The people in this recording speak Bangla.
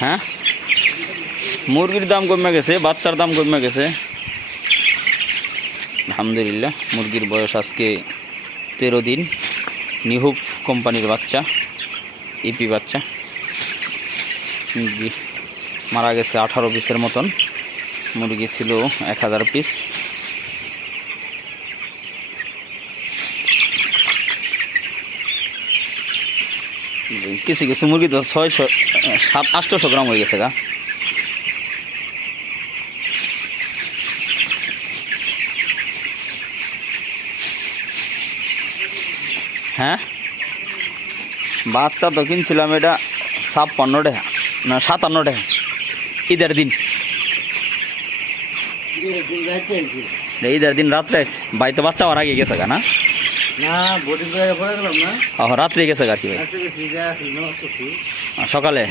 হ্যাঁ, মুরগির দাম কমে গেছে, বাচ্চার দাম কমে গেছে আলহামদুলিল্লাহ। মুরগির বয়স আজকে 13 দিন। নিহুপ কোম্পানির বাচ্চা, ইপি বাচ্চা। মুরগি মারা গেছে 18 পিসের মতন। মুরগি ছিল 1000 পিস। কিছু কিছু মুরগি তো 600-700-800 গ্রাম হয়ে গেছে গা। হ্যাঁ, বাচ্চা তো কিনছিলাম এটা 56 টাকা না 57 টাকা ঈদের দিন। ঈদের দিন রাত্রে আছে ভাই, তো বাচ্চা আর আগে গেছে গা না? রাত্রে গেছে গা কি ভাই? সকালে